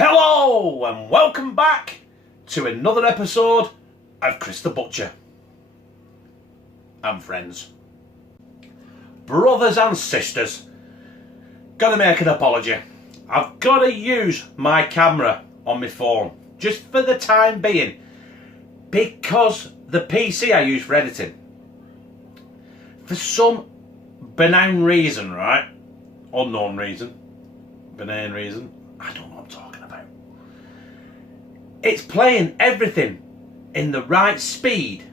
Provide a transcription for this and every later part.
Hello and welcome back to another episode of Chris the Butcher and friends. Brothers and sisters, gotta make an apology. I've gotta use my camera on my phone just for the time being because the PC I use for editing, for some benign reason, right? Unknown reason, benign reason, I don't know what I'm talking about. It's playing everything in the right speed,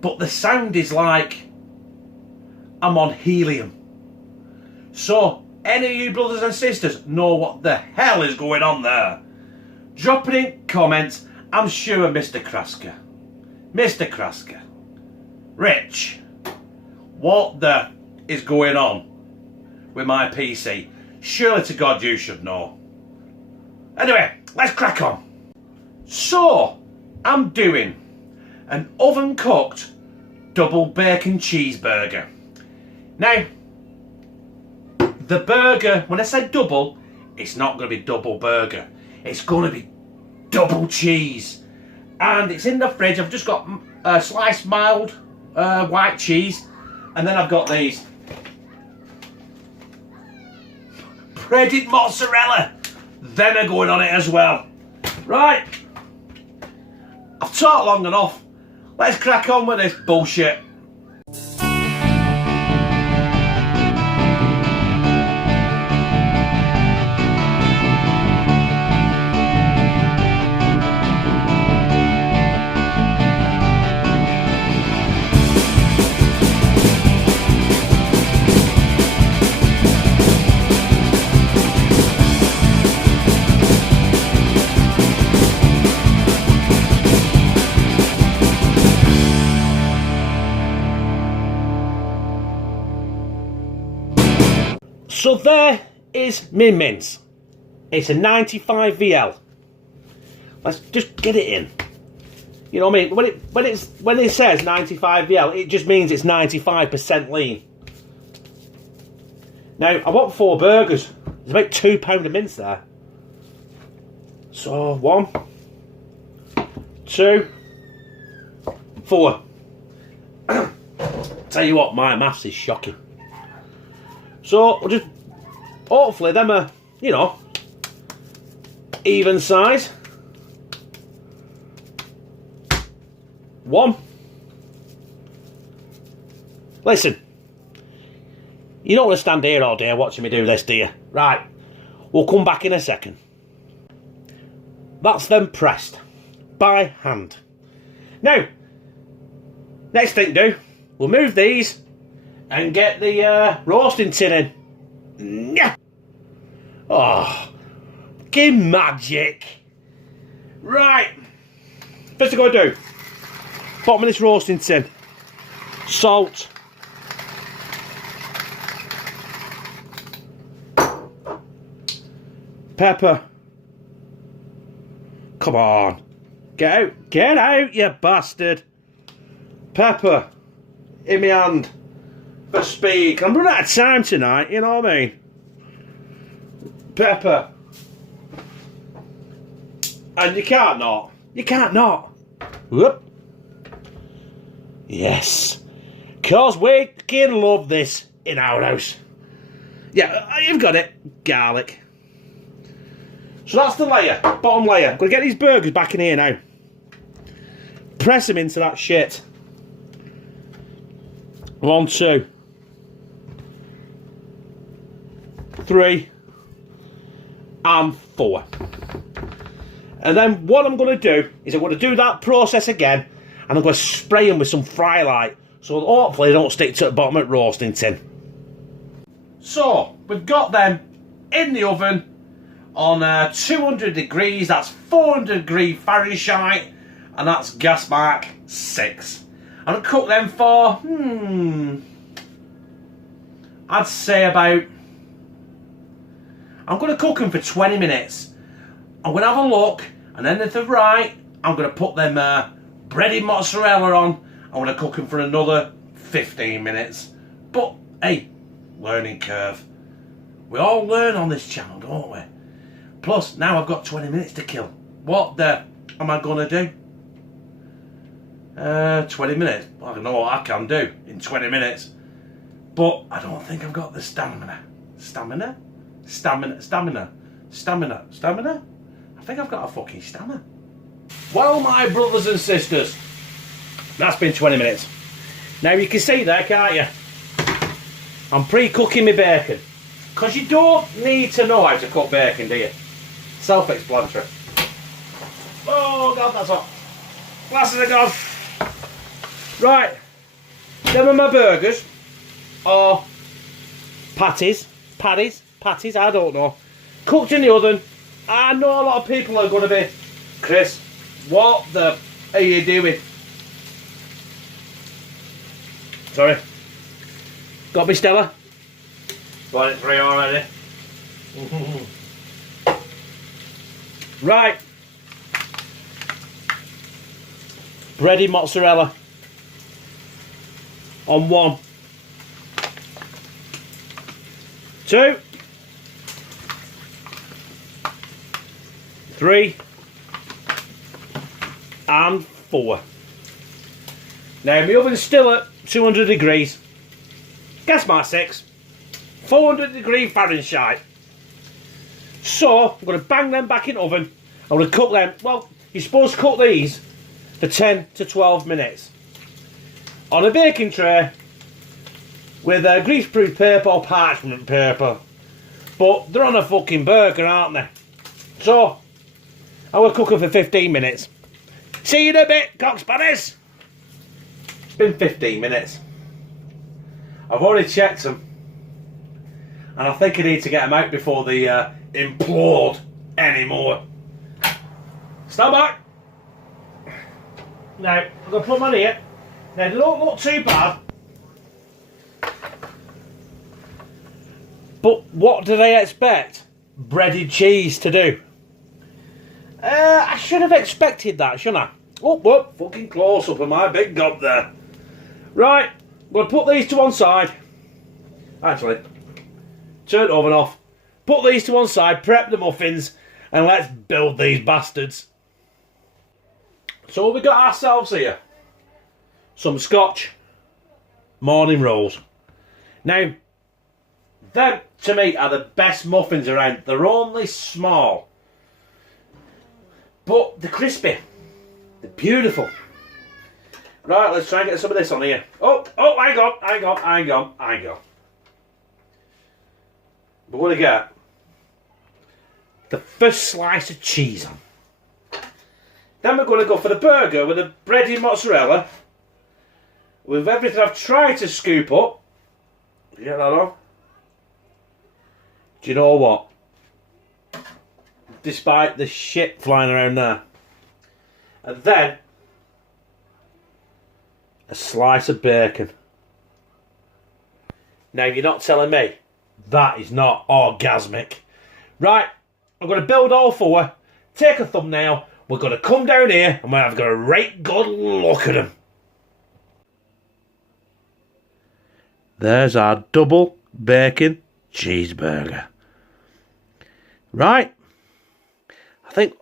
but the sound is like I'm on helium. So, any of you brothers and sisters know what the hell is going on there? Drop it in comments. I'm sure Mr. Krasker, Rich, what the is going on with my PC? Surely to God you should know. Anyway, let's crack on. So, I'm doing an oven cooked double bacon cheeseburger. Now, the burger, when I say double, it's not going to be double burger. It's going to be double cheese. And it's in the fridge. I've just got sliced mild white cheese. And then I've got these breaded mozzarella. Then are going on it as well. Right. I've talked long enough. Let's crack on with this bullshit. So there is my mince. It's a 95 VL. Let's just get it in. You know what I mean? When it says 95 VL, it just means it's 95% lean. Now I want 4 burgers. There's about £2 of mince there. So 1, 2, 4. Tell you what, my maths is shocking. So we'll just hopefully them are, you know, even size. 1. Listen, you don't want to stand here all day watching me do this, do you? Right, we'll come back in a second. That's them pressed by hand. Now, next thing to do, we'll move these and get the roasting tin in. Yeah. Oh, fucking magic. Right. First thing I'm going to do, bottom of this roasting tin, salt, pepper. Come on. Get out, you bastard. Pepper in my hand. For speed. I'm running out of time tonight, you know what I mean? Pepper. And you can't not. You can't not. Whoop. Yes. Cause we can love this in our house. Yeah, you've got it. Garlic. So that's the layer. Bottom layer. I'm going to get these burgers back in here now. Press them into that shit. 1, 2. 3 and 4. And then what I'm going to do is I'm going to do that process again, and I'm going to spray them with some fry light so hopefully they don't stick to the bottom of the roasting tin. So we've got them in the oven on 200 degrees, that's 400 degree Fahrenheit, and that's gas mark 6. I'm going to cook them for I'd say about, I'm going to cook them for 20 minutes. I'm going to have a look, and then if they're right, I'm going to put them breaded mozzarella on. I'm going to cook them for another 15 minutes. But, hey, learning curve. We all learn on this channel, don't we? Plus, now I've got 20 minutes to kill. What the am I going to do? 20 minutes. I don't know what I can do in 20 minutes. But I don't think I've got the stamina. Stamina? Stamina? I think I've got a fucking stamina. Well, my brothers and sisters, that's been 20 minutes. Now you can see there, can't you? I'm pre-cooking my bacon. Because you don't need to know how to cook bacon, do you? Self-explanatory. Oh God, that's hot. Glasses are gone. Right, them are my burgers. Or patties, I don't know. Cooked in the oven. I know a lot of people are going to be, Chris, what the are you doing? Sorry. Got me Stella? Got it 3 already. Right. Bready mozzarella. On 1. 2. 3. And 4. Now my oven's still at 200 degrees. Gas mark 6. 400 degree Fahrenheit. So I'm going to bang them back in the oven. I'm going to cook them. Well, you're supposed to cook these for 10 to 12 minutes. On a baking tray with a greaseproof paper or parchment paper. But they're on a fucking burger, aren't they? So I will cook them for 15 minutes. See you in a bit, cockspanners. It's been 15 minutes. I've already checked them. And I think I need to get them out before they implode anymore. Stand back. Now, I'm going to put them on here. Now, they don't look too bad. But what do they expect breaded cheese to do? I should have expected that, shouldn't I? Oh, fucking close up of my big gob there. Right, I'm going to put these to one side. Actually, turn the oven off. Put these to one side, prep the muffins, and let's build these bastards. So we got ourselves here some Scotch morning rolls. Now, them to me are the best muffins around. They're only small, but they're crispy. They're beautiful. Right, let's try and get some of this on here. Oh, hang on. We're going to get the first slice of cheese on. Then we're going to go for the burger with the bready mozzarella. With everything I've tried to scoop up. You get that on? Do you know what? Despite the shit flying around there. And then a slice of bacon. Now you're not telling me that is not orgasmic. Right, I'm going to build all 4. Take a thumbnail. We're going to come down here and we're going to have a right good look at them. There's our double bacon cheeseburger. Right. I think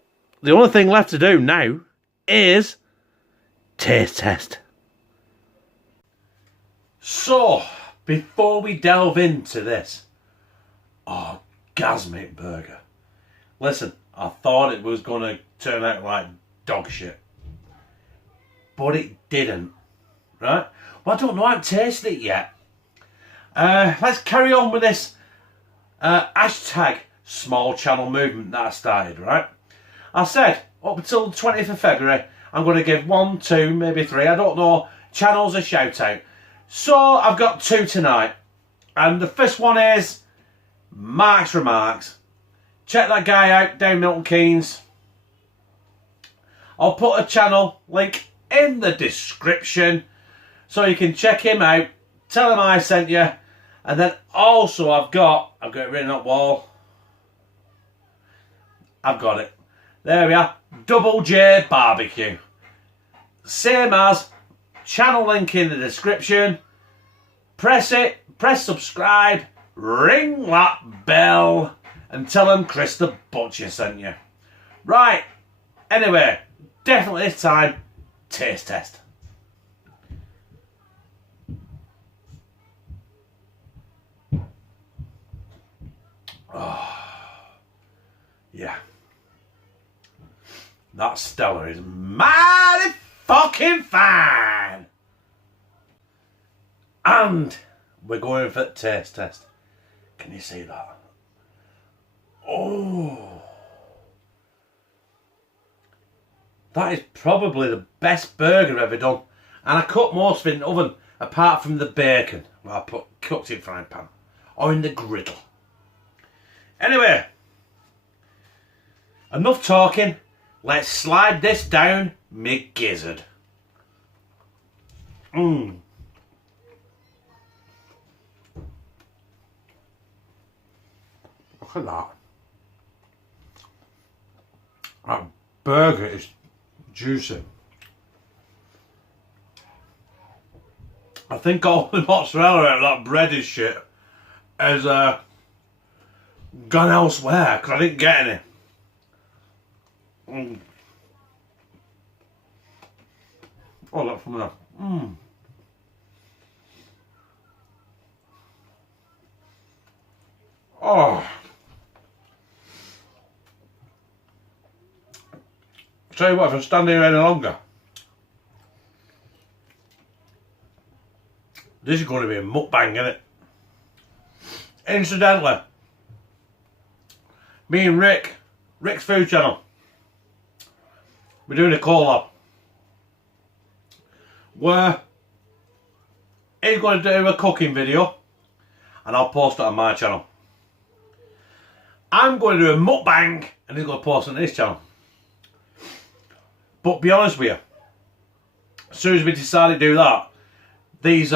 the only thing left to do now is taste test. So, before we delve into this orgasmic burger, listen, I thought it was going to turn out like dog shit. But it didn't. Right? Well, I don't know how to taste it yet. Let's carry on with this hashtag small channel movement that I started, right? I said up until the 20th of February, I'm going to give 1, 2, maybe 3, I don't know, channels a shout out. So I've got 2 tonight. And the first one is Mark's Remarks. Check that guy out down Milton Keynes. I'll put a channel link in the description so you can check him out. Tell him I sent you. And then also I've got it written up wall. I've got it. There we are. Double J Barbecue. Same as channel link in the description. Press it. Press subscribe. Ring that bell. and tell them Chris the Butcher sent you. Right, anyway, definitely this time, taste test. Oh, yeah. That Stella is mighty fucking fine. And we're going for the taste test. Can you see that? Oh. That is probably the best burger I've ever done. And I cooked most of it in the oven, apart from the bacon. Well, I cooked it in frying pan. Or in the griddle. Anyway. Enough talking. Let's slide this down me gizzard. Mmm. Look at that. That burger is juicy. I think all the mozzarella out of that bread is shit has gone elsewhere because I didn't get any. Mm. Oh, that's from there. Mm. Oh. Tell you what, if I stand here any longer, this is going to be a mukbang, isn't it? Incidentally, me and Rick's food channel, we're doing a collab where he's going to do a cooking video and I'll post it on my channel. I'm going to do a mukbang and he's going to post it on his channel. But be honest with you, as soon as we decided to do that, these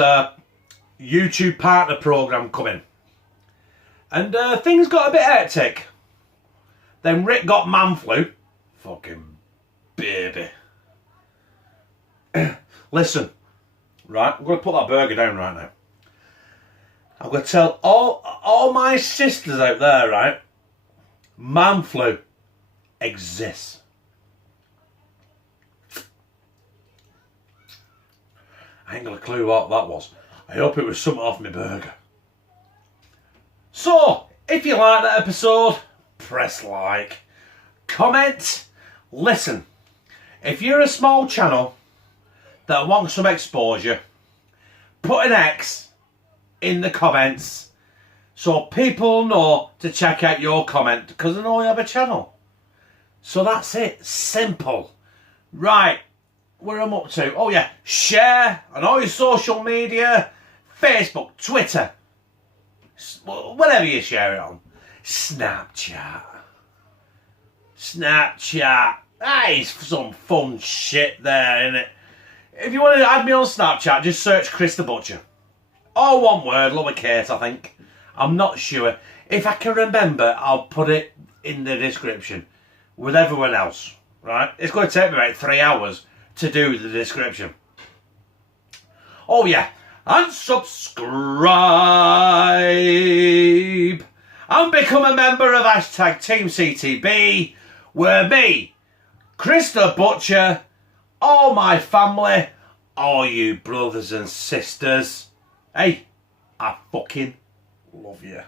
YouTube partner program come in. And things got a bit hectic. Then Rick got man flu. Fucking baby. Listen, right, I'm going to put that burger down right now. I'm going to tell all my sisters out there, right, man flu exists. I ain't got a clue what that was. I hope it was something off my burger. So, if you like that episode, press like, comment, listen. If you're a small channel that wants some exposure, put an X in the comments so people know to check out your comment because I know you have a channel. So that's it. Simple. Right. Where I'm up to? Oh yeah, share on all your social media, Facebook, Twitter, whatever you share it on. Snapchat. That is some fun shit there, isn't it? If you want to add me on Snapchat, just search Chris the Butcher. All one word, lowercase, I think. I'm not sure. If I can remember, I'll put it in the description with everyone else, right? It's going to take me about 3 hours to do the description. Oh yeah, and subscribe and become a member of #teamctb, where me, Chris the Butcher, all my family, all you brothers and sisters, hey, I fucking love you.